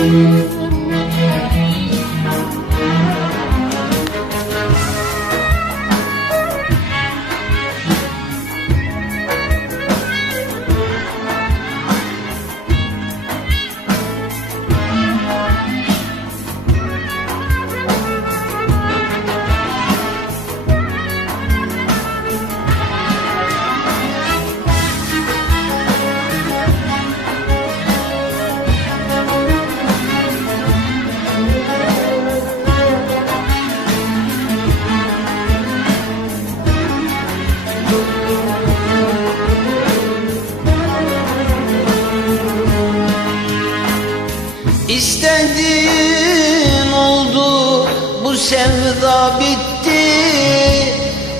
Música sevda bitti.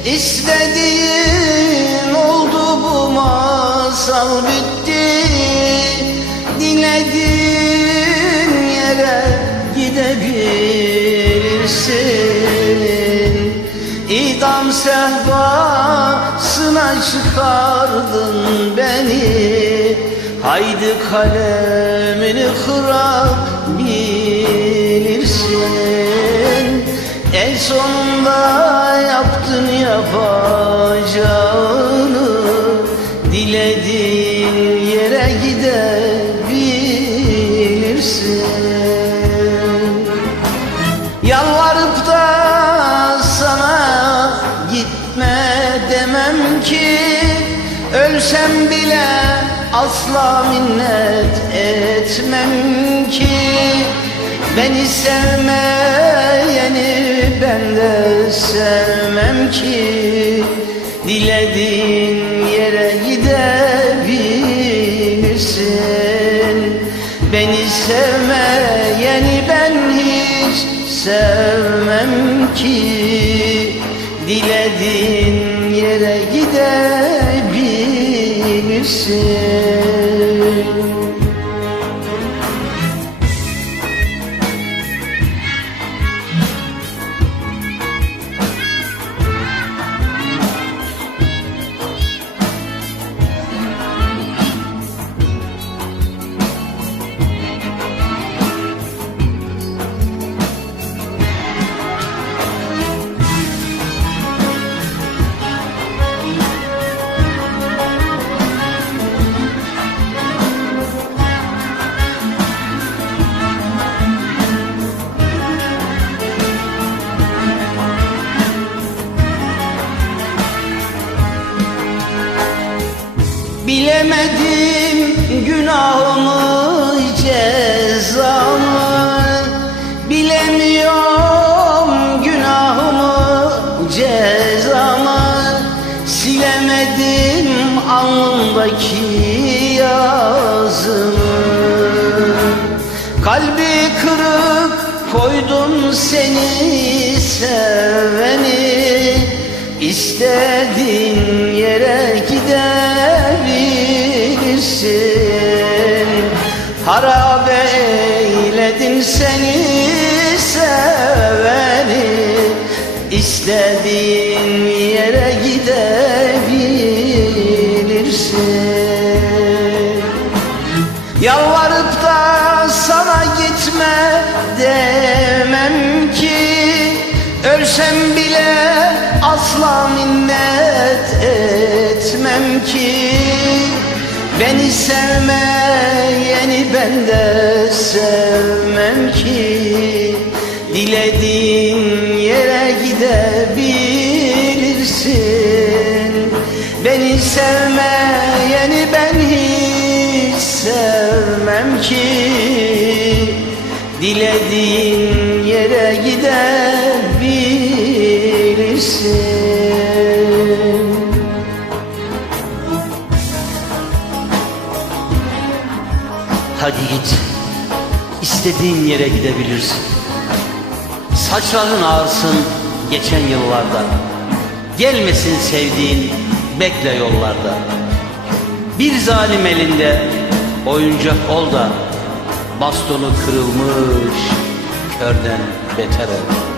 İstediğin oldu bu masal bitti. Dilediğin yere gidebilirsin. İdam sehpasına çıkardın beni. Haydi kalemini kırabilirsin En sonunda yaptın yapacağını Dilediğin yere gidebilirsin. Yalvarıp da sana gitme demem ki Ölsem bile asla minnet etmem ki Beni sevmeyeni ben sevmem ki Dilediğin yere gidebilirsin. Beni sevmeyeni ben hiç sevmem ki Dilediğin yere gidebilirsin Bilemedim günahımı cezamı. Bilemiyorum günahımı cezamı. Silemedim alnımdaki yazımı. Kalbi kırık koydum seni seveni. İstediğin yere gidebilirsin Harabe eyledin seni seveni. İstediğin yere gidebilirsin. Yalvarıp da sana gitme demem ki Ölsem bile asla minnet etmem ki Beni sevmeyeni ben de sevmem ki. Dilediğin yere gidebilirsin. Beni sevmeyeni ben hiç sevmem ki. Dilediğin yere gidebilirsin Hadi git. İstediğin yere gidebilirsin. Saçların ağırsın geçen yıllarda. Gelmesin sevdiğin bekle yollarda. Bir zalim elinde oyuncak ol da Bastonu kırılmış körden beter ol